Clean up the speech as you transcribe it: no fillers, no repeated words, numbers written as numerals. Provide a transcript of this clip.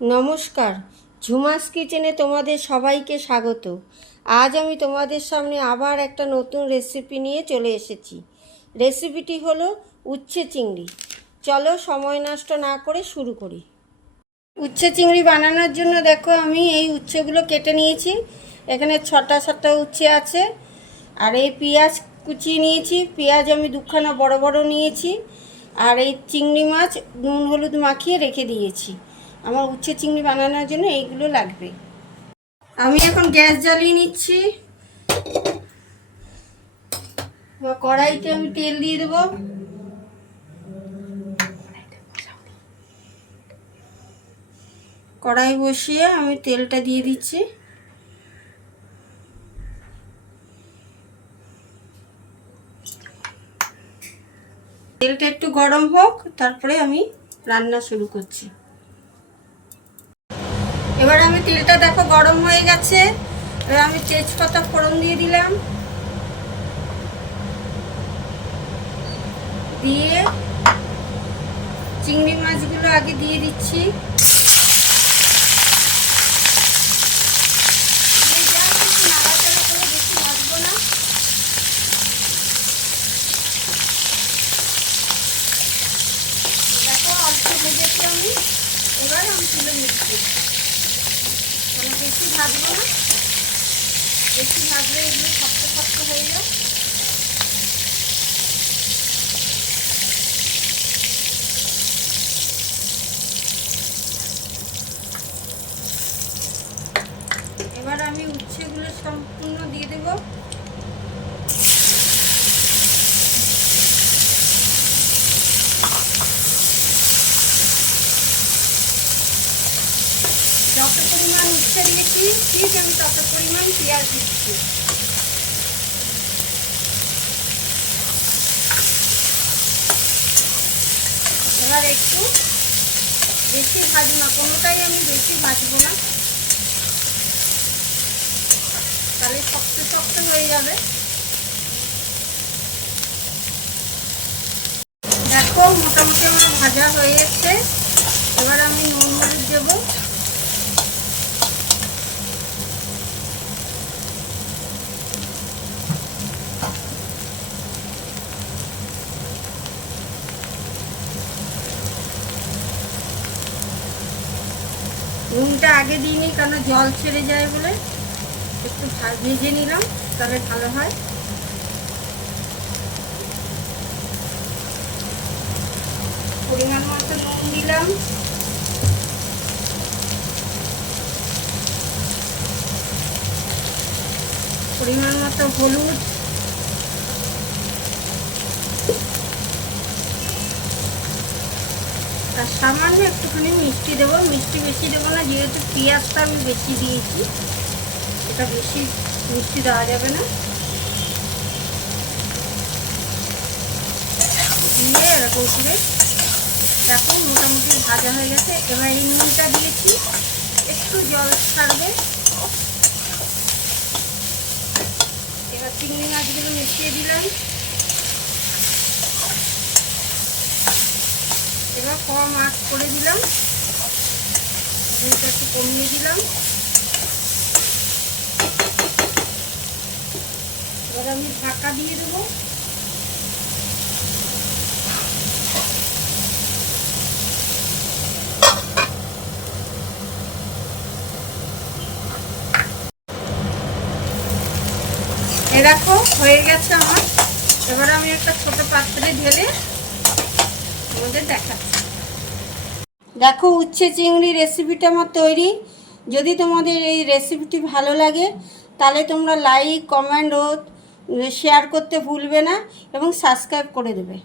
নমস্কার, ঝুমাস কিচেনে তোমাদের সবাইকে স্বাগত। আজ আমি তোমাদের সামনে আবার একটা নতুন রেসিপি নিয়ে চলে এসেছি। রেসিপিটি হলো উচ্ছে চিংড়ি। চলো সময় নষ্ট না করে শুরু করি। উচ্ছে চিংড়ি বানানোর জন্য দেখো আমি এই উচ্ছেগুলো কেটে নিয়েছি। এখানে ছটা উচ্ছে আছে। আর এই পেঁয়াজ কুচিয়ে নিয়েছি। পেঁয়াজ আমি দুখানা বড় বড় নিয়েছি। আর এই চিংড়ি মাছ নুন হলুদ মাখিয়ে রেখে দিয়েছি। আমার উচ্ছে চিংড়ি বানানোর জন্য এইগুলো লাগবে। আমি এখন গ্যাস জ্বালিয়ে নিচ্ছি। কড়াইতে আমি তেল দিয়ে দেবো। কড়াই বসিয়ে আমি তেলটা দিয়ে দিচ্ছি। তেলটা একটু গরম হোক, তারপরে আমি রান্না শুরু করছি। এবার আমি তেলটা দেখো গরম হয়ে গেছে। এবার আমি তেজপাতা ফোড়ন দিয়ে দিলাম। দিয়ে চিংড়ি মাছগুলো আগে দিয়ে দিচ্ছি। নাড়াচাড়া করে বেশি ভাজবো না। দেখো অল্প ভেজেছি আমি। এবার আমি তুলে নিচ্ছি। বেশি ভাজবো না, বেশি ভাজলে এগুলো শক্ত শক্ত হয়ে যায়। এবার আমি উচ্ছেগুলো সম্পূর্ণ দিয়ে দেব। যত পরিমাণ উচ্ছে দিয়েছি ঠিক আমি তত পরিমাণ পেঁয়াজ দিচ্ছি। এবার একটু বেশি ভাজবো না, কোনোটাই আমি বেশি ভাজবো না, তাহলে শক্ত শক্ত হয়ে যাবে। দেখো মোটামুটি আমার ভাজা হয়ে গেছে। এবার আমি নুন হলুদ দেবো। নুনটা আগে দিইনি, কারণ জল ছেড়ে যায় বলে একটু ভেজে নিলাম, তাহলে ভালো হয়। পরিমাণ মতো নুন দিলাম। পরিমাণ মতো হলুদ। আর সামান্য একটুখানি মিষ্টি দেবো। মিষ্টি বেশি দেবো না, যেহেতু পেঁয়াজটা আমি বেশি দিয়েছি, এটা বেশি মিষ্টি দেওয়া যাবে না। দিয়ে এরকম করে দেখো মোটামুটি ভাজা হয়ে গেছে। এবার এই নুনটা দিয়েছি, একটু জল ছাড়বে। এবার চিংড়ি মাছগুলো মিশিয়ে দিলাম। এবার কম আঁচ করে দিলাম, একটু কমিয়ে দিলাম। এবার আমি ঢাকা দিয়ে দেবো। এ দেখো হয়ে গেছে আমার। এবার আমি একটা ছোট পাত্রে ঢেলে তোমাদের দেখাচ্ছি। দেখো উচ্ছে চিংড়ি রেসিপিটা আমার তৈরি। যদি তোমাদের এই রেসিপিটি ভালো লাগে তাহলে তোমরা লাইক কমেন্ট ও শেয়ার করতে ভুলবে না এবং সাবস্ক্রাইব করে দেবে।